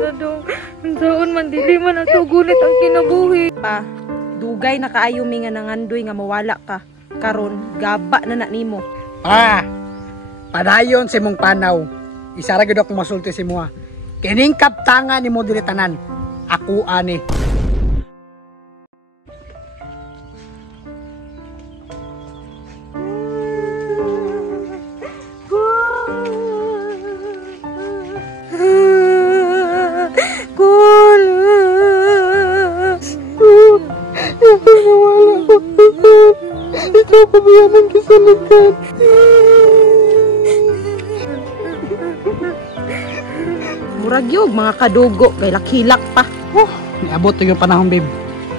na dong. Unsaon man dili man ato gunit ang kinabuhi. Pa, dugay na kaayo mi nga nangandoy nga mawala ka. Karon gaba na nimo. Padayon si mong panaw. Isa ra gyud ako masulti si mo. Kining kaptangan nimo dili tanan. Ako ani. Ikaw pabiyan ng kisalikan. Murag yun, mga kadugo, kay lakhilak pa. Niabot yung panahon, babe.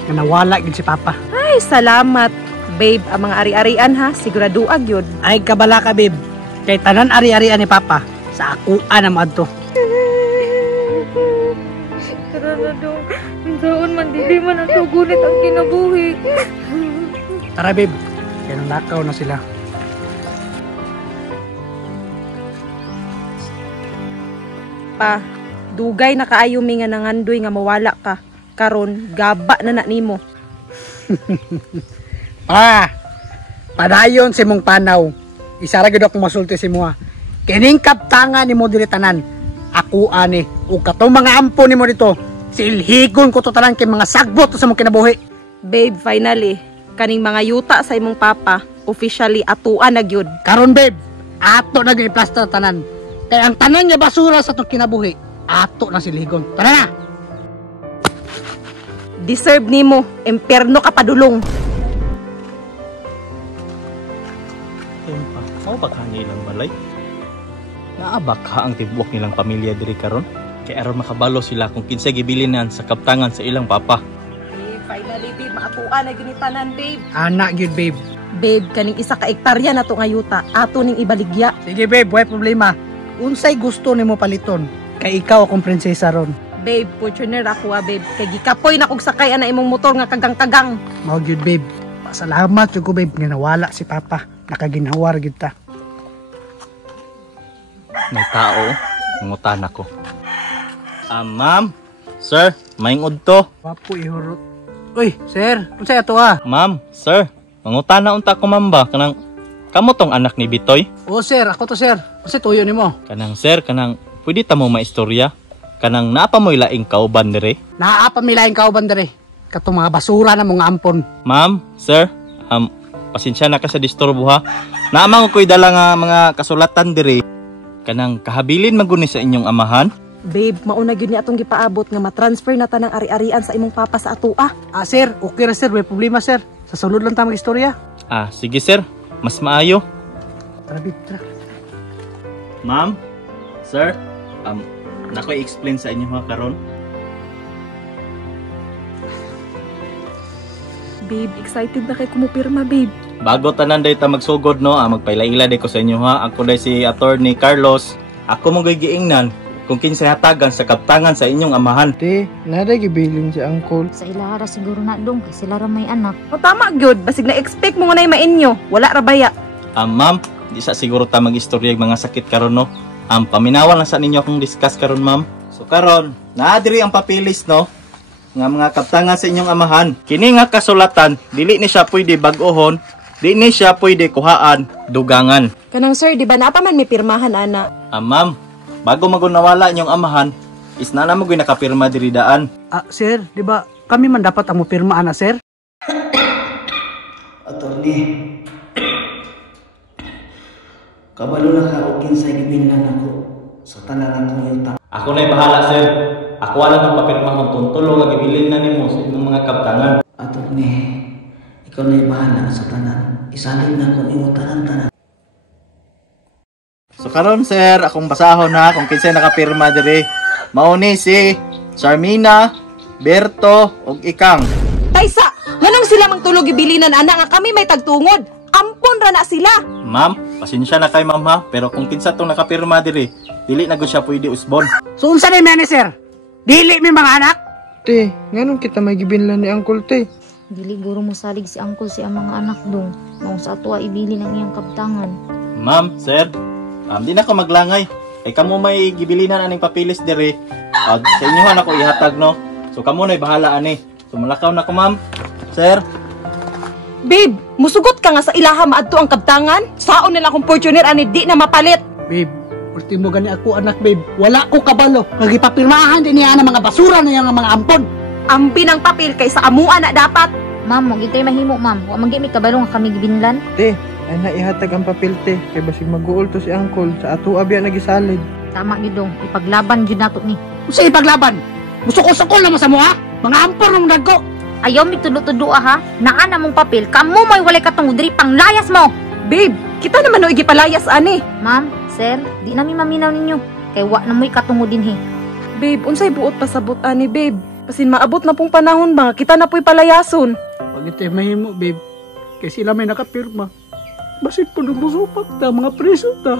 Nga nawala yun si Papa. Ay, salamat. Babe, ang mga ari-arian ha, siguraduag yun. Ay, kabala ka, babe. Kay tanan ari-arian ni Papa. Sa akuan naman to. Tara na dong. Unsaon man dili man ato gunit ang kinabuhi. Tara, babe. Kaya nang lakaw na sila. Pa, dugay na kaayo mi nga nangandoy nga mawala ka. Karon gaba na nimo. Padayon si mong panaw. Isa ra gyud ako masulti si mo. Kining kaptangan nimo dili tanan. Ako ani ug katong mga ampo nimo dito. Silhigon ko to tanan kay mga sagbot sa mong kinabuhi. Babe, finally, kaning mga yuta sa imong papa, officially atuan na gyud. Karon, babe, ato na gyud i-plaster tanan. Kaya ang tanan nga basura sa itong kinabuhi, ato na silhigon. Tara na! Deserve nimo, emperno ka padulong. Tempa, sao ba ka nilang balay? Naabak ka ang tibok nilang pamilya diri karon? Kay aron makabalo sila kung kinsa gibilinan sa kaptangan sa ilang papa. Finally, babe, maatuan na ginitanan, babe. Anak gyud, babe. Babe, kaning isa ka ektarya na to nga yuta, ato ning ibaligya. Sige, babe, way problema. Unsay gusto nimo paliton? Kay ikaw akong prinsesa ron. Babe, fortuner ako babe. Kay gikapoy na kog sakay ana imong motor nga kagang-kagang. Mao gyud, babe. Pasalamat jud ko, babe, nga nawala si Papa. Nakaginhawar gyud ta. May tao, mangutan ako. Ma'am, sir, maingod to. Wapo ihurot. Uy, sir, unsay ato Ma'am, sir, mangutan na unta ko ma'am ba? Kanang, kamo tong anak ni Bitoy? Oo, sir, ako to, sir. Kasi tuyo nimo. Kanang sir, kanang, pwede ta mo maistorya? Kanang naapa mo ilaing kauban dire? Naapa milaing kauban dere. Katong mga basura na mga ampon. Ma'am, sir, pasensya na ka sa disturbo ha. Naamang ko'y dala nga mga kasulatan dire. Kanang kahabilin maguni sa inyong amahan. Babe, mauna gyud ni atong gipaabot nga matransfer na tanang ari-arian sa imong papa sa atua. Sir, okay na, sir. May problema, sir. Sa sulod lang tamang istorya. Sige sir, mas maayo. Tara, babe, tara. Ma'am, sir, nakoy explain sa inyo ha karon. Babe, excited na kay kumupirma, babe. Bago tanan day ta magsugod no, magpailaila day ko sa inyo ha. Ako day si Attorney Carlos. Ako mo giingnan kung kinsay hatagan sa kaptangan sa inyong amahan. Te, nada gibiling si Uncle. Sa ilahara siguro na dong, kasi sila ra may anak. O tama gyud, basig na expect mo nga nay mainyo. Wala ra baya. Ma'am, di sa siguro ta mag-istorya mga sakit karon no. Paminawan lang sa ninyo akong discuss karon ma'am. So karon, naa diri ang papilis no nga mga kaptangan sa inyong amahan. Kini nga kasulatan, dili ni siya pwede bag-ohon, di ni siya pwede kuhaan, dugangan. Kanang sir, di ba na pa man may pirmahan ana? Ma'am, bago magunawala inyong amahan, is na mo nakapirma diri daan. Sir, di ba kami man dapat ang mupirmaan na, sir? Attorney, kabalo na ka o kinsay gibilan ako sa tanan akong yuta. Ako na'y bahala sir. Ako wala ng papirma kung tuntulo nga gibilin na nimo sa inyong mga kaptangan. Attorney, ikaw na'y bahala sa tanan. Isalin na ko nimo tanan-tanan. So karon sir, akong basahon na kung kinsay nakapirma diri. Mao ni si Charmina, Berto ug Ikang. Taysa, nganong sila magtulog ibilinan ana nga kami may tagtungod. Ampon ra na sila. Ma'am, pasensya na kay ma'am ha, pero kung kinsa tong nakapirma diri, dili na gud siya pwede usbon. So unsa ni man, sir? Dili mi mga anak? Te, ngayon kita may gibinlan ni Uncle, te. Dili guro mo salig si Uncle si ang mga anak dong. Maong sa ato ibili ng iyang kaptangan. Ma'am, sir, di na ko maglangay. Ay kamo may gibilinan aning papilis diri. Sa inyo ako ihatag no. So kamo na'y bahala ani. So malakaw na ko ma'am. Sir. Babe, musugot ka nga sa ilaha maadto ang kabtangan. Saon na lang kung Fortuner ani di na mapalit. Babe, ultimo gani ako anak babe. Wala ko kabalo. Nagipapirmahan din niya ng mga basura na yung mga ampon. Ambi ng papel kaysa amua na dapat. Ma'am, huwag ito'y mahimo, ma'am. Huwag magiging kabalo nga kami gibinlan. Te, ay naihatag ang papel te. Kay basig mag-uol to si Uncle sa ato abya nagisalid. Tama yun dong. Ipaglaban yun nato ni. Sa ipaglaban. Musukol-sukol naman sa mga mga ampon ng nagko. Ayaw mi tulo-tulo ha. Naa na mong papel. Kamu mo'y walay katong diri pang layas mo. Babe, kita naman no igipalayas ani. Ma'am, sir, di namin maminaw ninyo. Kay wa na mo'y katungo din he. Babe, unsay buot pasabot ani, babe? Pasin maabot na pong panahon ba, kita na po'y palayason. Pag ito mahimo babe. Kaya sila may nakapirma. Basit po nung musupak ta mga preso ta.